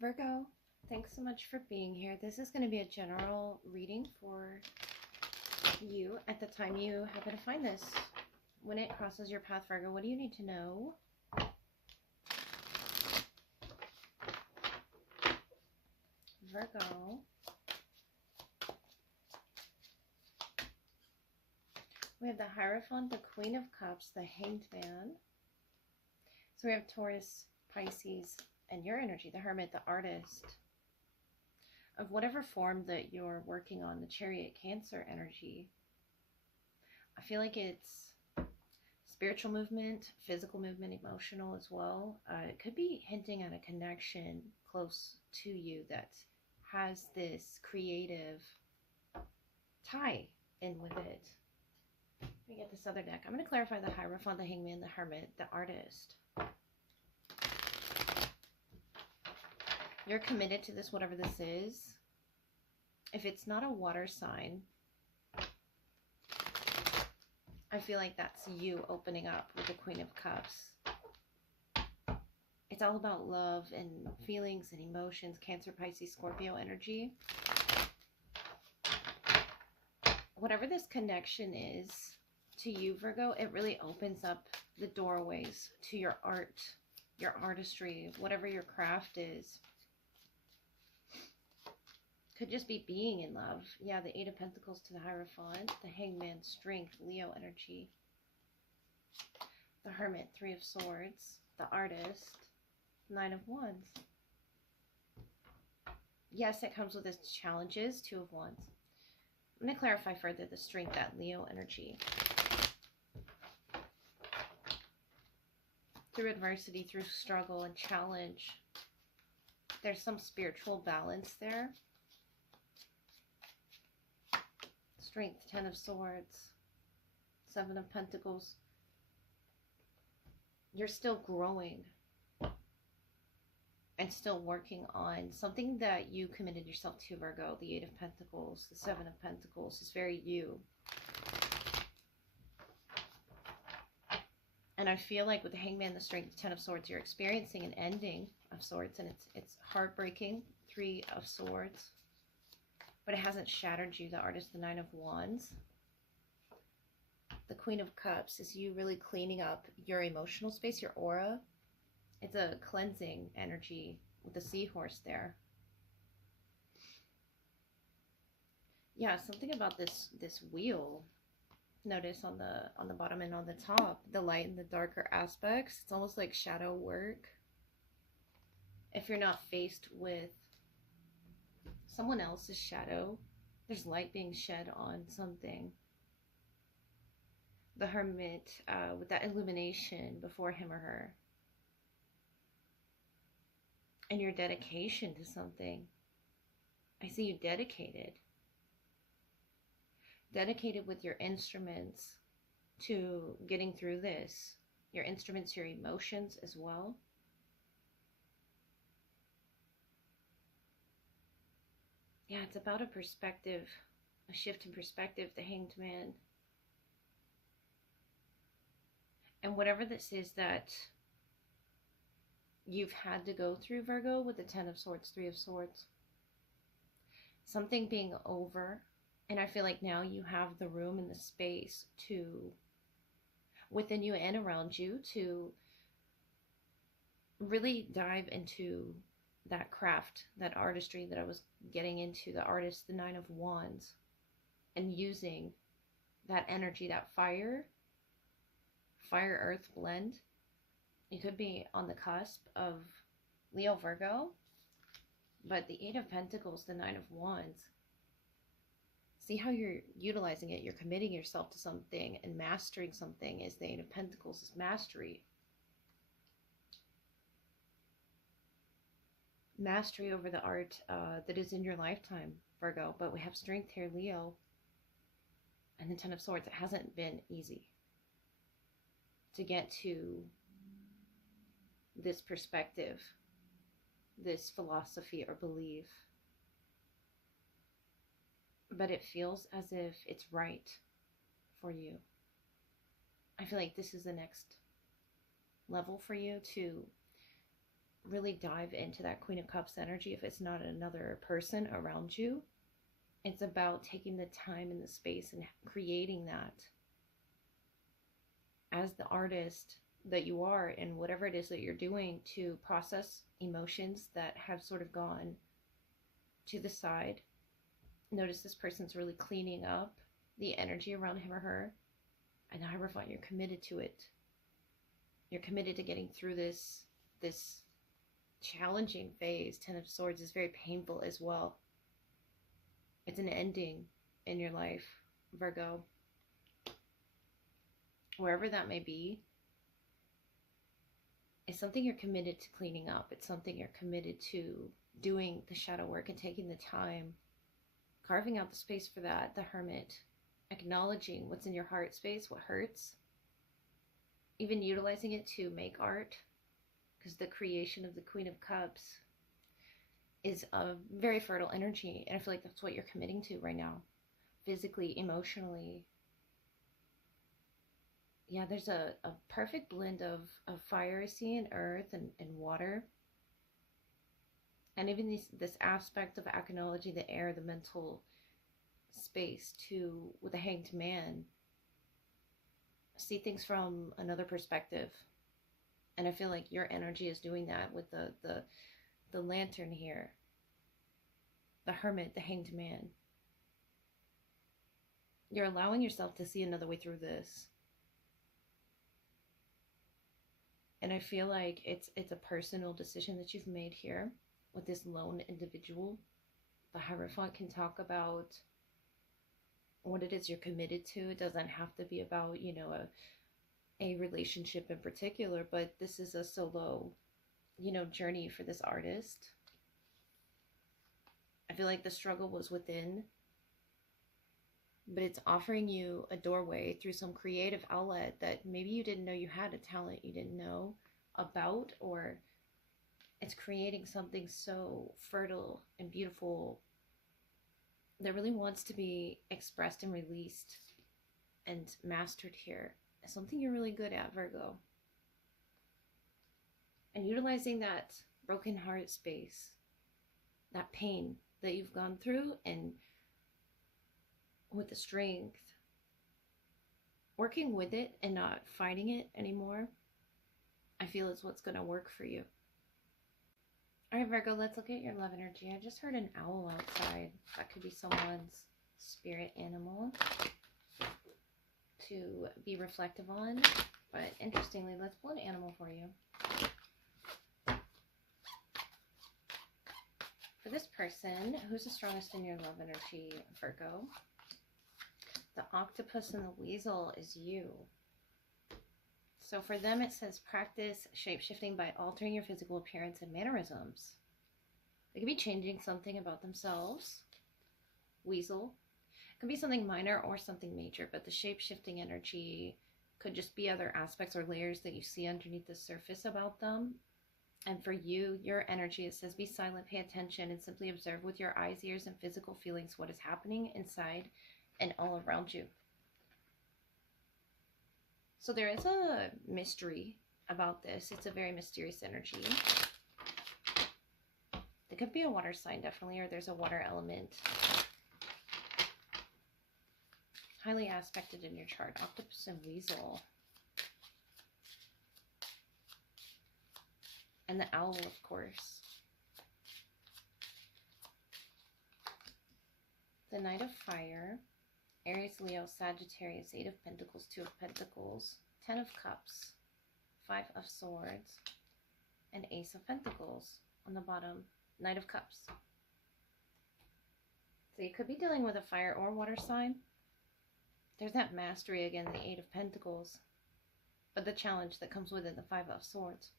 Virgo, thanks so much for being here. This is going to be a general reading for you at the time you happen to find this. When it crosses your path, Virgo, what do you need to know? Virgo. We have the Hierophant, the Queen of Cups, the Hanged Man. So we have Taurus, Pisces, and your energy, the Hermit, the Artist. Of whatever form that you're working on, the Chariot, Cancer energy. I feel like it's spiritual movement, physical movement, emotional as well. It could be hinting at a connection close to you that has this creative tie in with it. Let me get this other deck. I'm going to clarify the Hierophant, the Hangman, the Hermit, the Artist. You're committed to this, whatever this is. If it's not a water sign, I feel like that's you opening up with the Queen of Cups. It's all about love and feelings and emotions, Cancer, Pisces, Scorpio energy. Whatever this connection is to you, Virgo, it really opens up the doorways to your art, your artistry, whatever your craft is. Could just be being in love. Yeah, the Eight of Pentacles to the Hierophant, the Hangman, strength, Leo energy. The Hermit, Three of Swords, the Artist, Nine of Wands. Yes, it comes with its challenges, Two of Wands. I'm going to clarify further the strength, that Leo energy. Through adversity, through struggle and challenge, there's some spiritual balance there. Strength, Ten of Swords, Seven of Pentacles. You're still growing and still working on something that you committed yourself to, Virgo. The Eight of Pentacles, the Seven of Pentacles is very you. And I feel like with the Hangman, the Strength, Ten of Swords, you're experiencing an ending of sorts, and it's heartbreaking. Three of Swords. But it hasn't shattered you. The Artist, the Nine of Wands. The Queen of Cups is you really cleaning up your emotional space, your aura. It's a cleansing energy with the seahorse there. Yeah, something about this wheel. Notice on the bottom and on the top, the light and the darker aspects. It's almost like shadow work. If you're not faced with someone else's shadow, there's light being shed on something. The Hermit with that illumination before him or her. And your dedication to something. I see you dedicated. Dedicated with your instruments to getting through this. Your instruments, your emotions as well. Yeah, it's about a perspective, a shift in perspective, the Hanged Man. And whatever this is that you've had to go through, Virgo, with the Ten of Swords, Three of Swords. Something being over. And I feel like now you have the room and the space to, within you and around you, to really dive into that craft, that artistry that I was getting into, the Artist, the Nine of Wands, and using that energy, that fire earth blend. You could be on the cusp of Leo, Virgo, but the Eight of Pentacles, the Nine of Wands, see how you're utilizing it. You're committing yourself to something and mastering something. Is the Eight of Pentacles is mastery. Mastery over the art that is in your lifetime, Virgo. But we have strength here, Leo. And the Ten of Swords. It hasn't been easy to get to this perspective, this philosophy or belief. But it feels as if it's right for you. I feel like this is the next level for you to really dive into that Queen of Cups energy if it's not another person around you. It's about taking the time and the space and creating that as the artist that you are in whatever it is that you're doing, to process emotions that have sort of gone to the side. Notice this person's really cleaning up the energy around him or her. And the Hierophant, you're committed to it. You're committed to getting through this challenging phase. Ten of Swords is very painful as well. It's an ending in your life, Virgo. Wherever that may be, it's something you're committed to cleaning up. It's something you're committed to doing the shadow work and taking the time, carving out the space for that, the Hermit, acknowledging what's in your heart space, what hurts, even utilizing it to make art, because the creation of the Queen of Cups is a very fertile energy, and I feel like that's what you're committing to right now, physically, emotionally. Yeah, there's a perfect blend of fire I see, and earth and water. And even this aspect of acknowledging the air, the mental space, to, with the Hanged Man, see things from another perspective. And I feel like your energy is doing that with the Lantern here. The Hermit, the Hanged Man. You're allowing yourself to see another way through this. And I feel like it's a personal decision that you've made here with this lone individual. The Hierophant can talk about what it is you're committed to. It doesn't have to be about, you know, a relationship in particular, but this is a solo, you know, journey for this artist. I feel like the struggle was within, but it's offering you a doorway through some creative outlet that maybe you didn't know you had, a talent you didn't know about, or it's creating something so fertile and beautiful that really wants to be expressed and released and mastered here. It's something you're really good at, Virgo. And utilizing that broken heart space, that pain that you've gone through, and with the strength, working with it and not fighting it anymore, I feel is what's going to work for you. All right, Virgo, let's look at your love energy. I just heard an owl outside. That could be someone's spirit animal to be reflective on. But interestingly, let's pull an animal for you. For this person, who's the strongest in your love energy, Virgo? The octopus and the weasel is you. So for them, it says practice shape-shifting by altering your physical appearance and mannerisms. They could be changing something about themselves. Weasel. It could be something minor or something major, but the shape-shifting energy could just be other aspects or layers that you see underneath the surface about them. And for you, your energy, it says be silent, pay attention, and simply observe with your eyes, ears, and physical feelings what is happening inside and all around you. So there is a mystery about this. It's a very mysterious energy. It could be a water sign, definitely, or there's a water element highly aspected in your chart. Octopus and weasel. And the owl, of course. The Knight of Fire. Aries, Leo, Sagittarius, 8 of Pentacles, 2 of Pentacles, 10 of Cups, 5 of Swords, and Ace of Pentacles on the bottom, Knight of Cups. So you could be dealing with a fire or water sign. There's that mastery again, the 8 of Pentacles, but the challenge that comes with it, the 5 of Swords.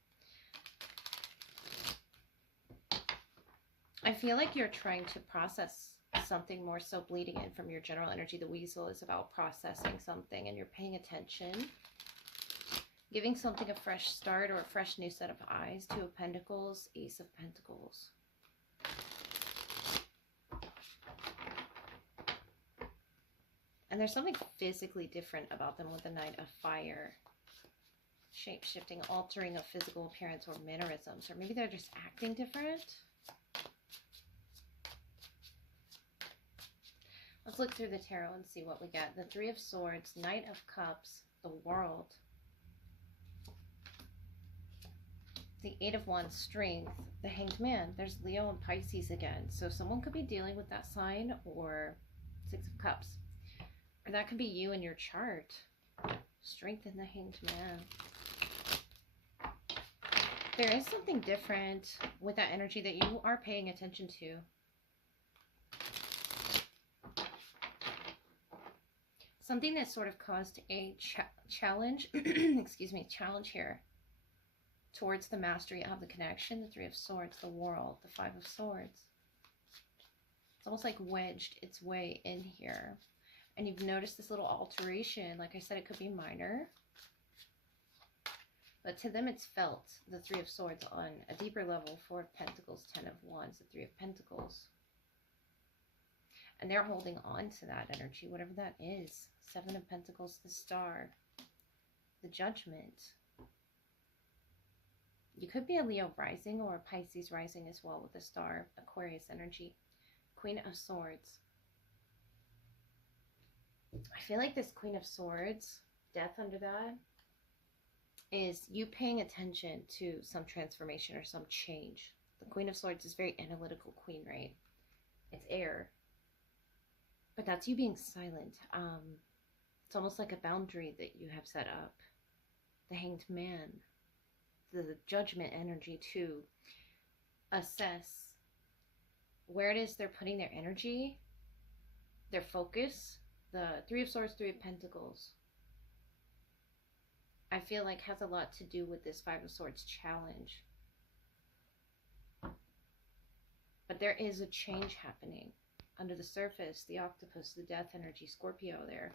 I feel like you're trying to process something more so bleeding in from your general energy. The weasel is about processing something, and you're paying attention, giving something a fresh start or a fresh new set of eyes. 2 of Pentacles, Ace of Pentacles. And there's something physically different about them with the Knight of Fire. shape-shifting, altering of physical appearance or mannerisms, or maybe they're just acting different. Let's look through the tarot and see what we get. The Three of Swords, Knight of Cups, the World, the Eight of Wands, Strength, the Hanged Man. There's Leo and Pisces again. So someone could be dealing with that sign, or Six of Cups. Or that could be you in your chart. Strength and the Hanged Man. There is something different with that energy that you are paying attention to. Something that sort of caused a challenge, excuse me, challenge here towards the mastery of the connection. The Three of Swords, the World, the Five of Swords. It's almost like wedged its way in here. And you've noticed this little alteration. Like I said, it could be minor. But to them, it's felt. The Three of Swords on a deeper level. Four of Pentacles, Ten of Wands, the Three of Pentacles. And they're holding on to that energy, whatever that is. Seven of Pentacles, the Star, the Judgment. You could be a Leo rising or a Pisces rising as well with the Star, Aquarius energy. Queen of Swords. I feel like this Queen of Swords, death under that, is you paying attention to some transformation or some change. The Queen of Swords is very analytical queen, right? It's air. But that's you being silent. It's almost like a boundary that you have set up. The Hanged Man. The Judgment energy to assess where it is they're putting their energy, their focus. The Three of Swords, Three of Pentacles, I feel like has a lot to do with this Five of Swords challenge. But there is a change happening. Under the surface, the Octopus, the Death energy, Scorpio there.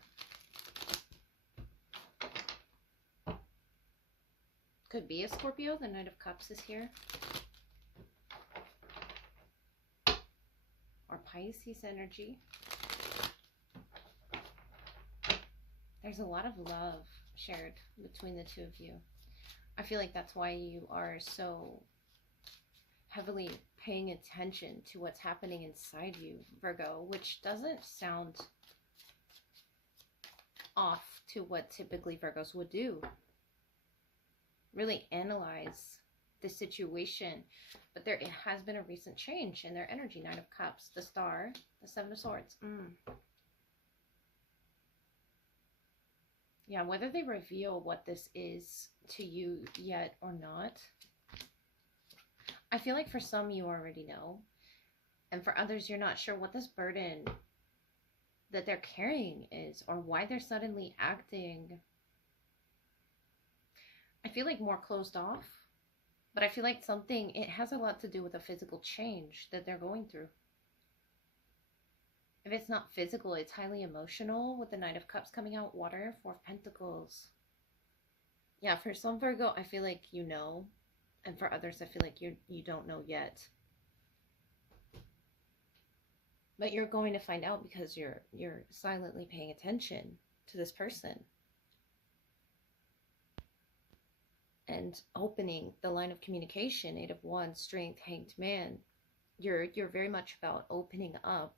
Could be a Scorpio. The Knight of Cups is here. Or Pisces energy. There's a lot of love shared between the two of you. I feel like that's why you are so heavily paying attention to what's happening inside you, Virgo, which doesn't sound off to what typically Virgos would do. Really analyze the situation. But there has been a recent change in their energy. Nine of Cups, the Star, the Seven of Swords. Yeah, whether they reveal what this is to you yet or not, I feel like for some you already know. And for others, you're not sure what this burden that they're carrying is, or why they're suddenly acting, I feel like, more closed off. But I feel like it has a lot to do with a physical change that they're going through. If it's not physical, it's highly emotional with the Knight of Cups coming out. Water, Four of Pentacles. Yeah, for some Virgo, I feel like you know. And for others, I feel like you don't know yet. But you're going to find out because you're silently paying attention to this person. And opening the line of communication. Eight of Wands, Strength, Hanged Man. You're very much about opening up.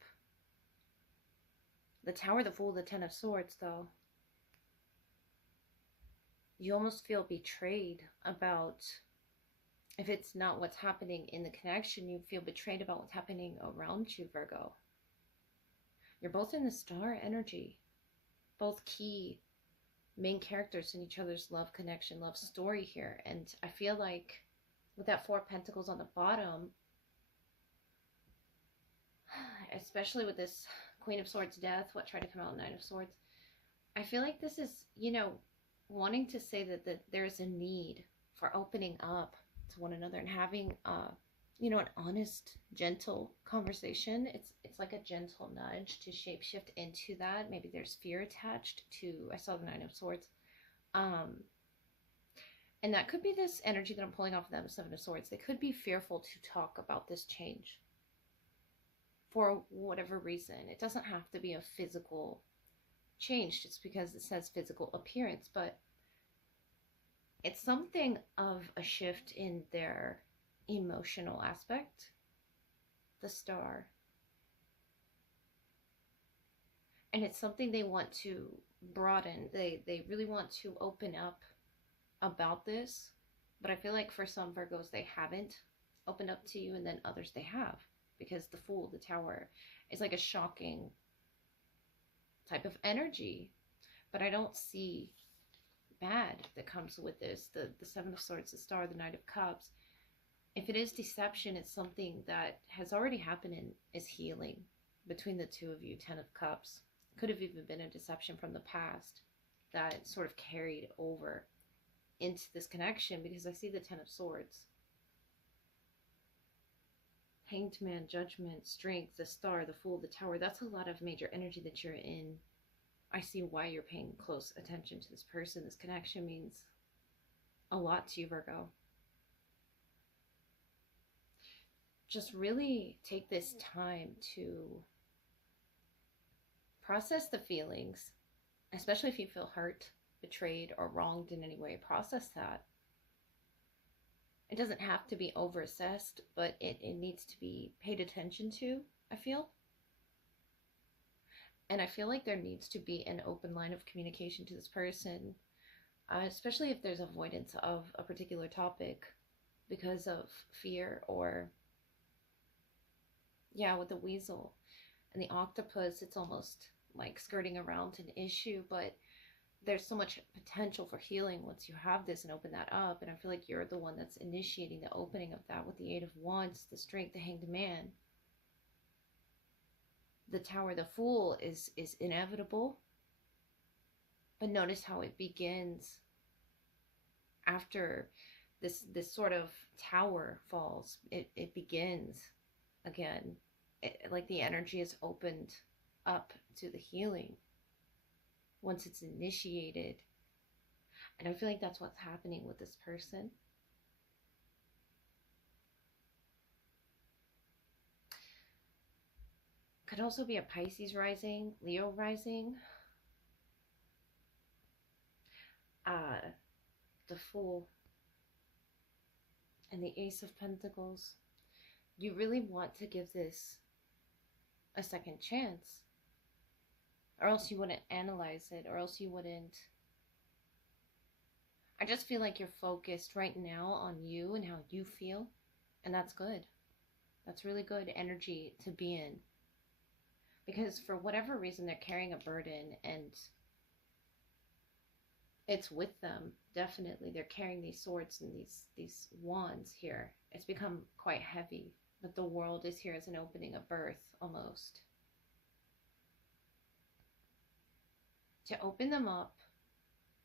The Tower, the Fool, the Ten of Swords, though. You almost feel betrayed about, if it's not what's happening in the connection, you feel betrayed about what's happening around you, Virgo. You're both in the Star energy. Both key main characters in each other's love connection, love story here. And I feel like with that Four of Pentacles on the bottom, especially with this Queen of Swords, Death, what tried to come out, Nine of Swords, I feel like this is, wanting to say that there's a need for opening up to one another and having, an honest, gentle conversation. It's like a gentle nudge to shapeshift into that. Maybe there's fear attached to, I saw the Nine of Swords. And that could be this energy that I'm pulling off of them, Seven of Swords. They could be fearful to talk about this change. For whatever reason. It doesn't have to be a physical change just because it says physical appearance, but It's something of a shift in their emotional aspect, the star. And it's something they want to broaden. They really want to open up about this. But I feel like for some Virgos, they haven't opened up to you, and then others they have. Because the Fool, the Tower, is like a shocking type of energy. But I don't see bad that comes with this. The Seven of Swords, the Star, the Knight of Cups. If it is deception, it's something that has already happened and is healing between the two of you. Ten of Cups. Could have even been a deception from the past that sort of carried over into this connection, because I see the Ten of Swords. Hanged Man, Judgment, Strength, the Star, the Fool, the Tower. That's a lot of major energy that you're in. I see why you're paying close attention to this person. This connection means a lot to you, Virgo. Just really take this time to process the feelings, especially if you feel hurt, betrayed, or wronged in any way. Process that. It doesn't have to be over-assessed, but it needs to be paid attention to, I feel. And I feel like there needs to be an open line of communication to this person, especially if there's avoidance of a particular topic because of fear, or, yeah, with the weasel and the octopus, it's almost like skirting around an issue, but there's so much potential for healing once you have this and open that up. And I feel like you're the one that's initiating the opening of that with the Eight of Wands, the Strength, the Hanged Man. The Tower, the Fool is inevitable. But notice how it begins after this sort of tower falls. It begins again. Like the energy is opened up to the healing once it's initiated. And I feel like that's what's happening with this person. Could also be a Pisces rising, Leo rising. The Fool and the Ace of Pentacles. You really want to give this a second chance, or else you wouldn't analyze it, or else you wouldn't. I just feel like you're focused right now on you and how you feel, and that's good. That's really good energy to be in, because for whatever reason they're carrying a burden, and it's with them. Definitely they're carrying these swords and these wands here. It's become quite heavy, but the world is here as an opening, a birth almost. To open them up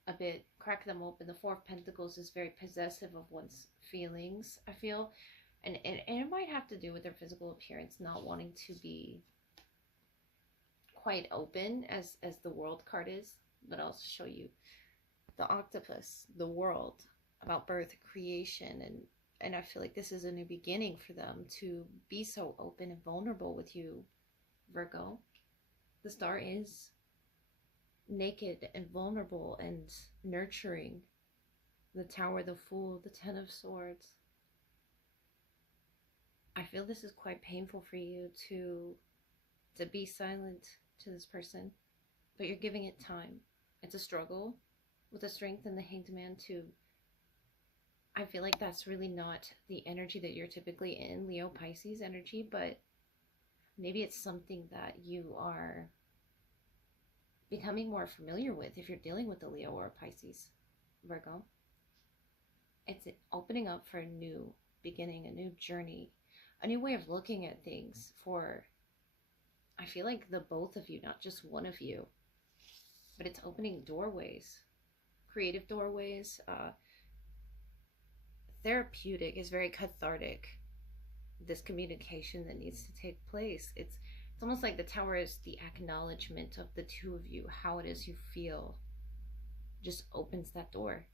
a bit, crack them open. The Four of Pentacles is very possessive of one's feelings, I feel. And it might have to do with their physical appearance, not wanting to be quite open as the World card is. But I'll show you the octopus, the world, about birth, creation, and I feel like this is a new beginning for them to be so open and vulnerable with you, Virgo. The Star is naked and vulnerable and nurturing. The Tower, the Fool, the Ten of Swords. I feel this is quite painful for you to be silent to this person, but you're giving it time. It's a struggle with the Strength and the Hanged Man too. I feel like that's really not the energy that you're typically in, Leo, Pisces energy, but maybe it's something that you are becoming more familiar with if you're dealing with a Leo or a Pisces, Virgo. It's opening up for a new beginning, a new journey, a new way of looking at things for, I feel like, the both of you, not just one of you. But it's opening doorways, creative doorways. Therapeutic is very cathartic. This communication that needs to take place. It's almost like the Tower is the acknowledgement of the two of you, how it is you feel. Just opens that door.